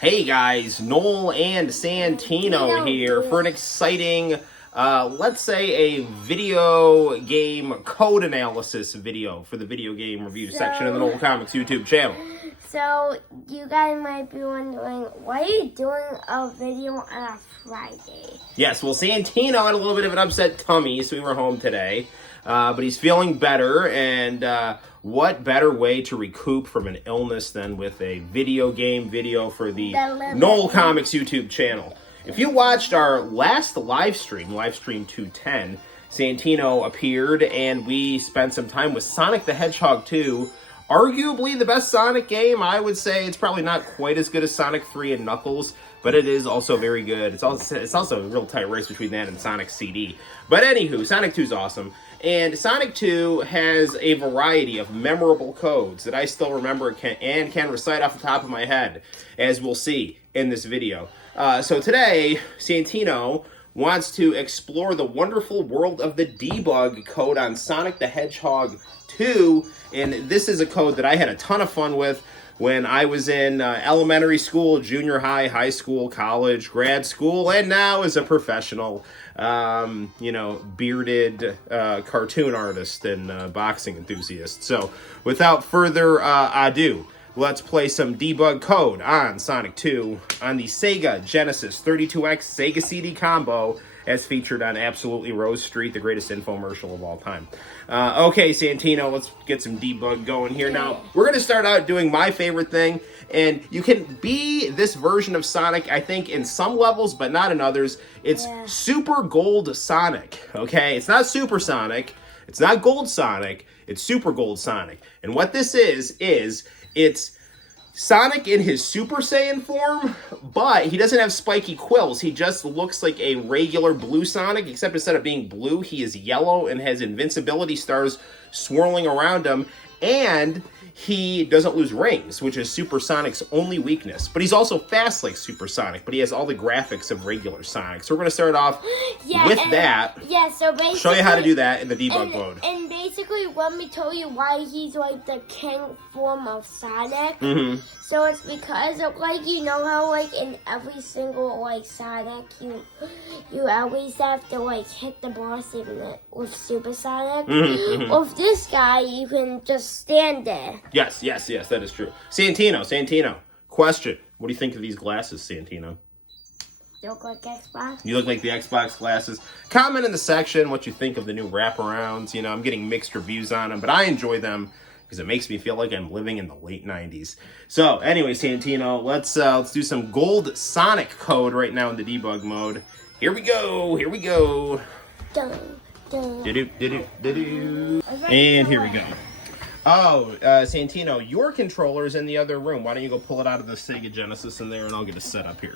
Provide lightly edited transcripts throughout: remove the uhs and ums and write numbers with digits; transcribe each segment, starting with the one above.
Hey guys, Noel and Santino here for an exciting, let's say a video game code analysis video for the video game review section of the Noel Comics YouTube channel. So, you guys might be wondering, why are you doing a video on a Friday? Yes, well, Santino had a little bit of an upset tummy, so we were home today. But he's feeling better, and what better way to recoup from an illness than with a video game video for the Noel Comics YouTube channel. If you watched our last live stream 210, Santino appeared, and we spent some time with Sonic the Hedgehog 2, arguably the best Sonic game. I would say it's probably not quite as good as Sonic 3 and Knuckles, but it is also very good. It's also a real tight race between that and Sonic CD. But anywho, Sonic 2 is awesome. And Sonic 2 has a variety of memorable codes that I still remember and can recite off the top of my head, as we'll see in this video. So today, Santino wants to explore the wonderful world of the Debug code on Sonic the Hedgehog 2. And this is a code that I had a ton of fun with when I was in elementary school, junior high, high school, college, grad school, and now as a professional, bearded cartoon artist and boxing enthusiast. So without further ado, let's play some Debug code on Sonic 2 on the Sega Genesis 32X Sega CD combo, as featured on Absolutely Rose Street, the greatest infomercial of all time. Okay, Santino, let's get some Debug going here. Now, we're going to start out doing my favorite thing, and you can be this version of Sonic, I think, in some levels, but not in others. It's Super Gold Sonic, okay? It's not Super Sonic, it's not Gold Sonic, it's Super Gold Sonic. And what this is it's Sonic in his Super Saiyan form, but he doesn't have spiky quills. He just looks like a regular blue Sonic, except instead of being blue, he is yellow and has invincibility stars swirling around him, and he doesn't lose rings, which is Super Sonic's only weakness. But he's also fast like Super Sonic, but he has all the graphics of regular Sonic. So we're going to start off with that. Yeah, so basically... Show you how to do that in the Debug mode. And basically, let me tell you why he's like the king form of Sonic. So it's because of, like, you know how, like, in every single, like, Sonic, you always have to, like, hit the boss with Super Sonic? With this guy, you can just stand there. Yes, that is true. Santino, question. What do you think of these glasses, Santino? You look like Xbox? You look like the Xbox glasses. Comment in the section what you think of the new wraparounds. You know, I'm getting mixed reviews on them, but I enjoy them because it makes me feel like I'm living in the late 90s. So, anyway, Santino, let's do some Gold Sonic code right now in the Debug mode. Here we go. Dun, dun. Do-do. And here we go. Oh, Santino, your controller's in the other room. Why don't you go pull it out of the Sega Genesis in there, and I'll get it set up here.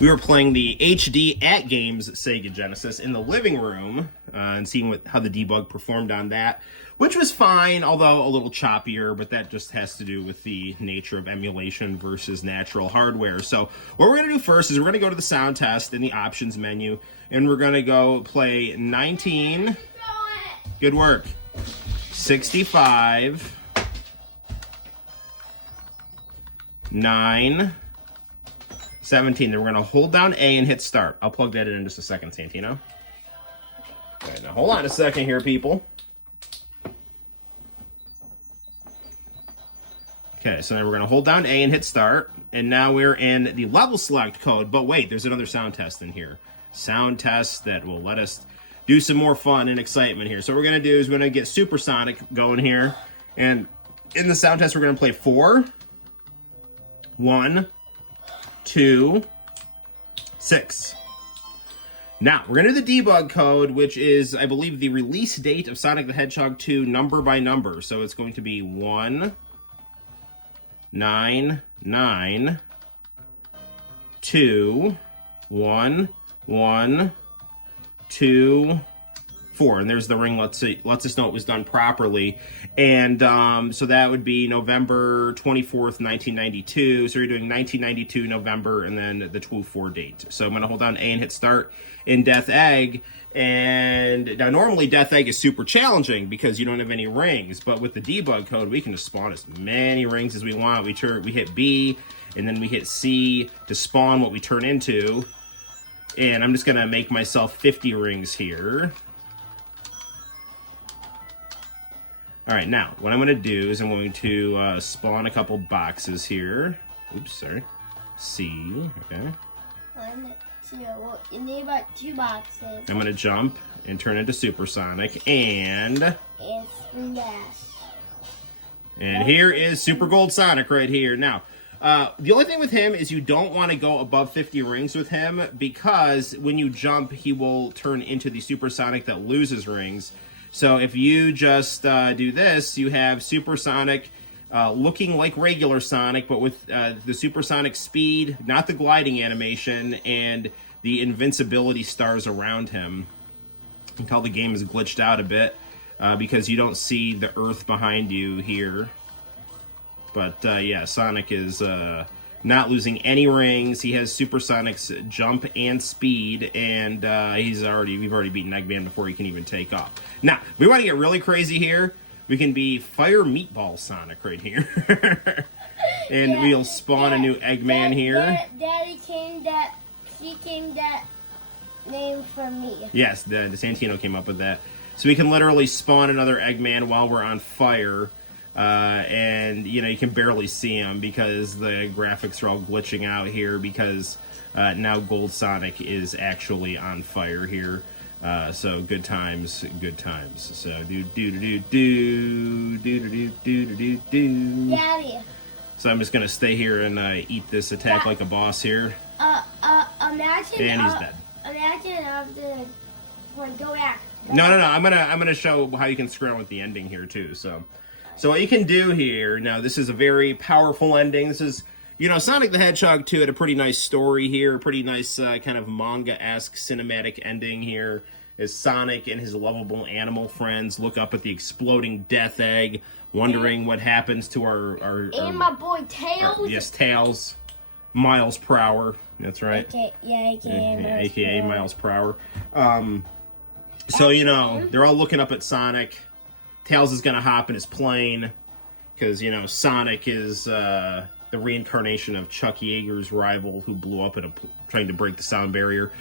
We were playing the HD at Games Sega Genesis in the living room and seeing how the Debug performed on that, which was fine, although a little choppier, but that just has to do with the nature of emulation versus natural hardware. So what we're going to do first is we're going to go to the sound test in the options menu, and we're going to go play 19. Good work. 65. 9. 17. Then we're going to hold down A and hit start. I'll plug that in just a second, Santino. All right, now hold on a second here, people. Okay, so now we're going to hold down A and hit start. And now we're in the level select code. But wait, there's another sound test in here. Sound test that will let us do some more fun and excitement here. So what we're going to do is we're going to get Super Sonic going here. And in the sound test, we're going to play 4, 1, 2, 6. Now, we're going to do the Debug code, which is, I believe, the release date of Sonic the Hedgehog 2 number by number. So it's going to be 1, 9, 9, 2, 1, 1, 2, 4. And there's the ring lets us know it was done properly. And so that would be November 24th, 1992. So you're doing 1992 November and then the 2/4 date. So I'm going to hold down A and hit start in Death Egg. And now normally Death Egg is super challenging because you don't have any rings. But with the debug code, we can just spawn as many rings as we want. We hit B and then we hit C to spawn what we turn into. And I'm just going to make myself 50 rings here. All right, now, what I'm going to do is I'm going to spawn a couple boxes here. Oops, sorry. C, okay. 1, 2. Well, you need about 2 boxes. I'm going to jump and turn into Supersonic, and splash. And here is Super Gold Sonic right here. Now, the only thing with him is you don't want to go above 50 rings with him, because when you jump, he will turn into the Supersonic that loses rings. So if you just do this, you have Supersonic looking like regular Sonic, but with the Supersonic speed, not the gliding animation, and the invincibility stars around him. You can tell the game is glitched out a bit because you don't see the earth behind you here. But yeah, Sonic is not losing any rings. He has Supersonic's jump and speed, and we've already beaten Eggman before he can even take off. Now, we want to get really crazy here. We can be Fire Meatball Sonic right here. And yeah, we'll spawn a new Eggman here. Daddy came that name from me. Yes, the Santino came up with that. So we can literally spawn another Eggman while we're on fire. And, you know, you can barely see him because the graphics are all glitching out here because now Gold Sonic is actually on fire here. So good times, good times. So do. Daddy. So I'm just gonna stay here and eat this attack like a boss here. Imagine. And he's dead. Imagine go back. No. I'm gonna show how you can screw around with the ending here too. So what you can do here now. This is a very powerful ending. This is, you know, Sonic the Hedgehog 2 had a pretty nice story here, a pretty nice kind of manga-esque cinematic ending here, as Sonic and his lovable animal friends look up at the exploding Death Egg, wondering what happens to our my boy Tails. Yes, Tails. Miles per hour. That's right. AKA Miles per hour. So, you know, they're all looking up at Sonic. Tails is going to hop in his plane because, you know, Sonic is the reincarnation of Chuck Yeager's rival who blew up trying to break the sound barrier.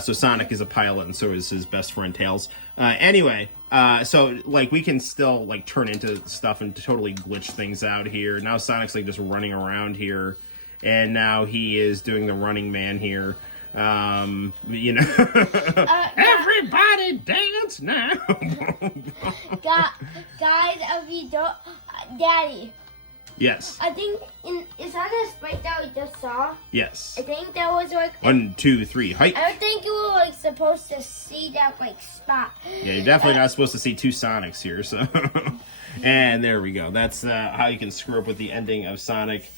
So Sonic is a pilot, and so is his best friend Tails. Anyway, so like we can still like turn into stuff and totally glitch things out here. Now Sonic's like just running around here, and now he is doing the Running Man here. You know, everybody dance now. Guys, if you don't, Daddy. Yes. I think is that a sprite that we just saw? Yes. I think that was like 1, 2, 3, height. I don't think you were like supposed to see that like spot. Yeah, you're definitely not supposed to see 2 Sonics here. So, and there we go. That's how you can screw up with the ending of Sonic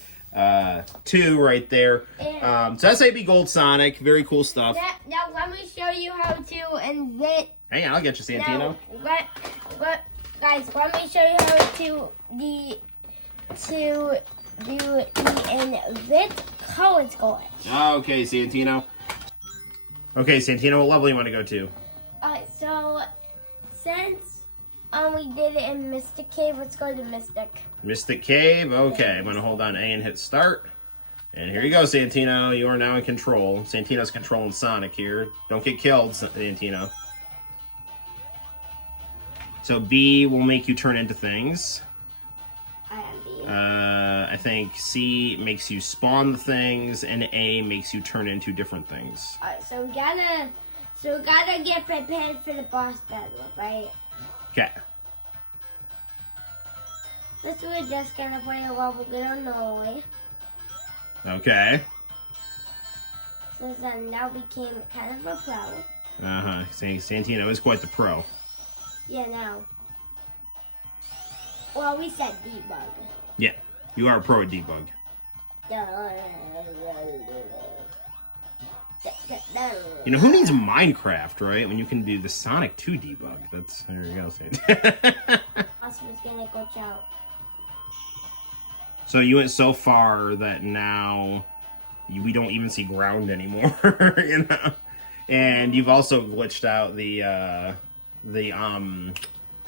2 right there. So that's AB Gold Sonic. Very cool stuff. Now let me show you how to invent. Hang on, I'll get you, Santino. Guys, let me show you how to do the invent college glitch. Okay, Santino. Okay, Santino, what level you want to go to? So since we did it in Mystic Cave, let's go to Mystic. Mystic Cave? Okay, I'm going to hold on A and hit start. And here you go, Santino. You are now in control. Santino's controlling Sonic here. Don't get killed, Santino. So B will make you turn into things. I am B. I think C makes you spawn the things, and A makes you turn into different things. Alright, so we gotta get prepared for the boss battle, right? Okay. First, we're just gonna play a level good on Noel. Okay. So then now became kind of a pro. Santino is quite the pro. Yeah, now. Well, we said debug. Yeah, you are a pro at debug. You know, who needs Minecraft, right? When you can do the Sonic 2 debug. That's, there you go. Us was gonna glitch out. So you went so far that now we don't even see ground anymore, you know? And you've also glitched out the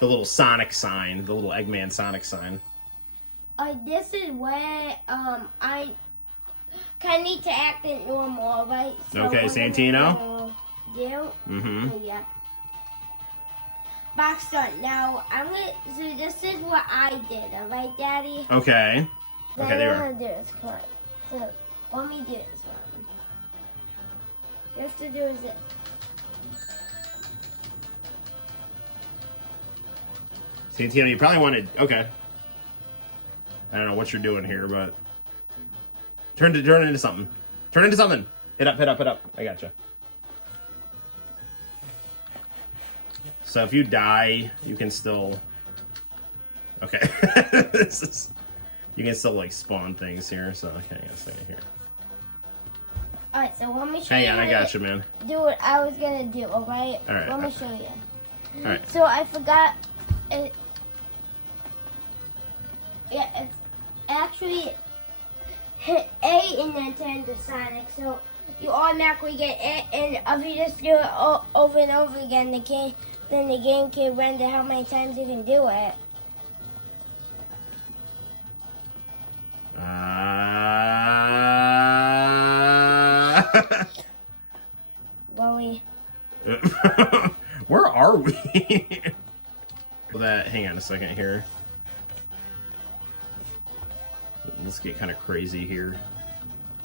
little Sonic sign, the little Eggman Sonic sign. This is where I kind of need to act it normal, right? So okay, Santino. Yeah. Box start. Now so this is what I did, alright, Daddy? Okay. So Okay, there you I'm are. gonna do this, correct. So let me do this one. You have to do is this. Santino, you probably wanted. Okay. I don't know what you're doing here, but turn into something. Turn into something. Hit up. I gotcha. So if you die, you can still. Okay. You can still like spawn things here. So okay, hang on a second here. Alright, so let me show you. Hang on, I got you, man. Do what I was gonna do, alright? All right. Let me show you. All right. So I forgot it. Yeah, it's actually A in Nintendo Sonic, so you automatically get it, and if you just do it over and over again, the game can render how many times you can do it. Really? Where are we? Hang on a second here. Let's get kind of crazy here.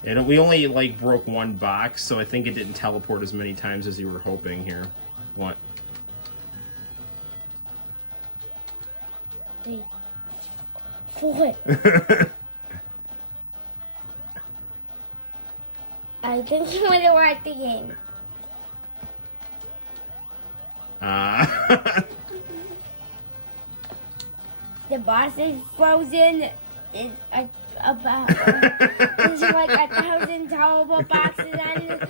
And we only like broke one box, so I think it didn't teleport as many times as you were hoping here. What? 3, 4. I think you would have liked the game. The boss is frozen. It's there's like 1,000 terrible boxes and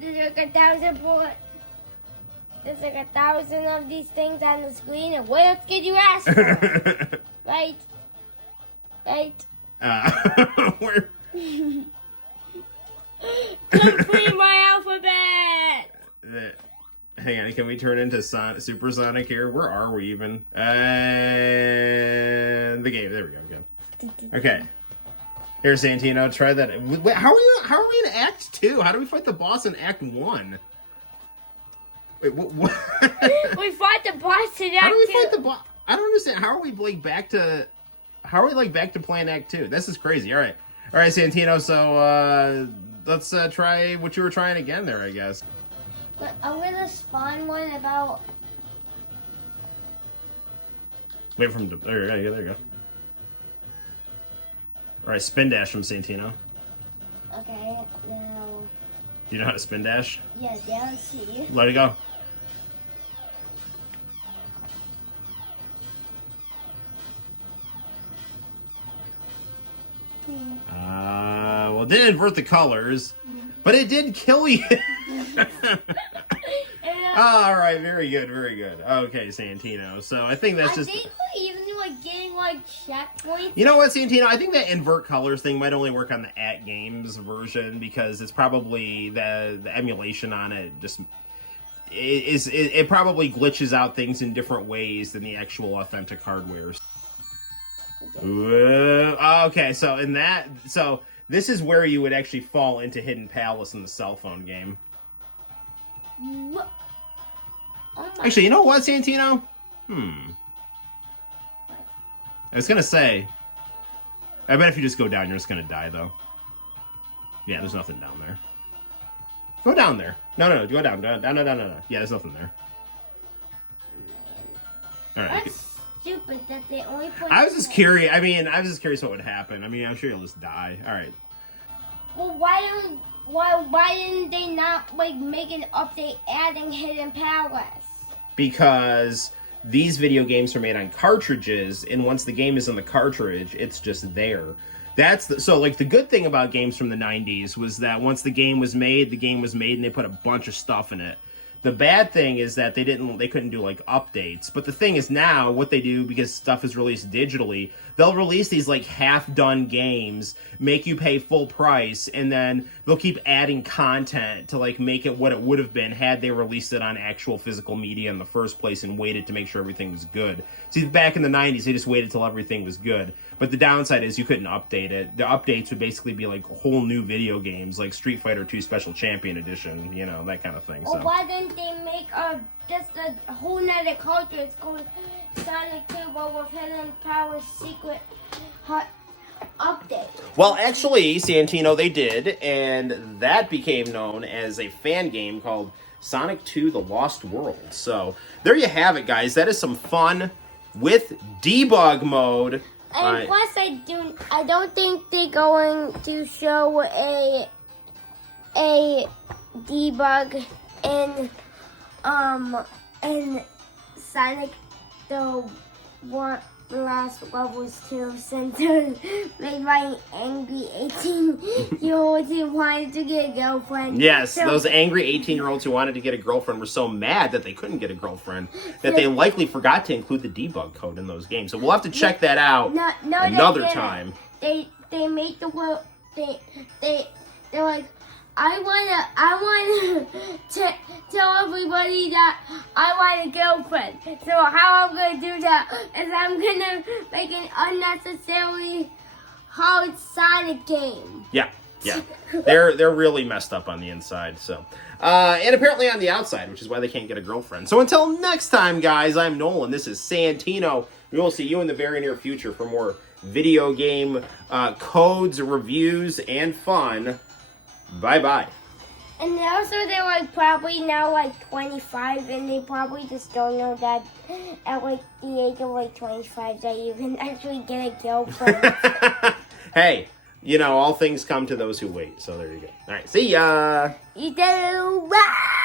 there's like 1,000 of these things on the screen, and what else could you ask for? Right? Where? Complete my alphabet! Hang on, can we turn into Supersonic here? Where are we even? And the game. There we go. Good. Okay. Here, Santino, try that. Wait, how are we in Act 2? How do we fight the boss in Act 1? Wait, what? We fought the boss in Act 2. How do we fight the boss? I don't understand. How are we like back to? How are we like back to playing Act 2? This is crazy. All right, Santino. So let's try what you were trying again there, I guess. But I'm gonna spawn one about. Wait from there you go. All right, spin dash from Santino. Okay, now. Do you know how to spin dash? Yeah, down C. Let it go. Well, it didn't invert the colors, but it did kill you. All right, very good. Okay, Santino. So I think that's just. I think we're even like getting like checkpoints. You know what, Santino? I think that invert colors thing might only work on the at games version because it's probably the emulation on it just it probably glitches out things in different ways than the actual authentic hardware. Okay, so this is where you would actually fall into Hidden Palace in the cell phone game. Oh Actually, you know what, Santino? I was gonna say, I bet if you just go down, you're just gonna die, though. Yeah, there's nothing down there. Go down there. No, go down. No. Yeah, there's nothing there. All right. That's stupid that they only put. I was just curious. I was just curious what would happen. I'm sure you'll just die. All right. Well, why didn't they not like make an update adding Hidden Palace? Because these video games are made on cartridges, and once the game is in the cartridge, it's just there. So like the good thing about games from the 90s was that once the game was made, and they put a bunch of stuff in it. The bad thing is that they couldn't do like updates. But the thing is now what they do, because stuff is released digitally, they'll release these like half-done games, make you pay full price, and then they'll keep adding content to like make it what it would have been had they released it on actual physical media in the first place and waited to make sure everything was good. See, back in the 90s, they just waited till everything was good. But the downside is you couldn't update it. The updates would basically be like whole new video games, like Street Fighter 2 Special Champion Edition, you know, that kind of thing. So. Why didn't they make just a whole nother cartridge called Sonic 2, but with Hidden Power Secret Update? Well, actually, Santino, they did, and that became known as a fan game called Sonic 2 The Lost World. So, there you have it, guys. That is some fun with debug mode. And plus, I don't think they're going to show a debug in Sonic the Last Levels 2, since made by an angry 18-year-old who wanted to get a girlfriend. Yes, those angry 18-year-olds who wanted to get a girlfriend were so mad that they couldn't get a girlfriend that they likely forgot to include the debug code in those games. So we'll have to check that out another time. They made the world. They're like, I wanna tell everybody that I want a girlfriend. So how I'm gonna do that is I'm gonna make an unnecessarily hard Sonic game. Yeah. They're really messed up on the inside. So, and apparently on the outside, which is why they can't get a girlfriend. So until next time, guys, I'm Noel, and this is Santino. We will see you in the very near future for more video game codes, reviews, and fun. Bye-bye. And also, they're like probably now like 25, and they probably just don't know that at like the age of like 25 that you can actually get a girlfriend. Hey, you know, all things come to those who wait. So there you go. All right, see ya. You do. Bye.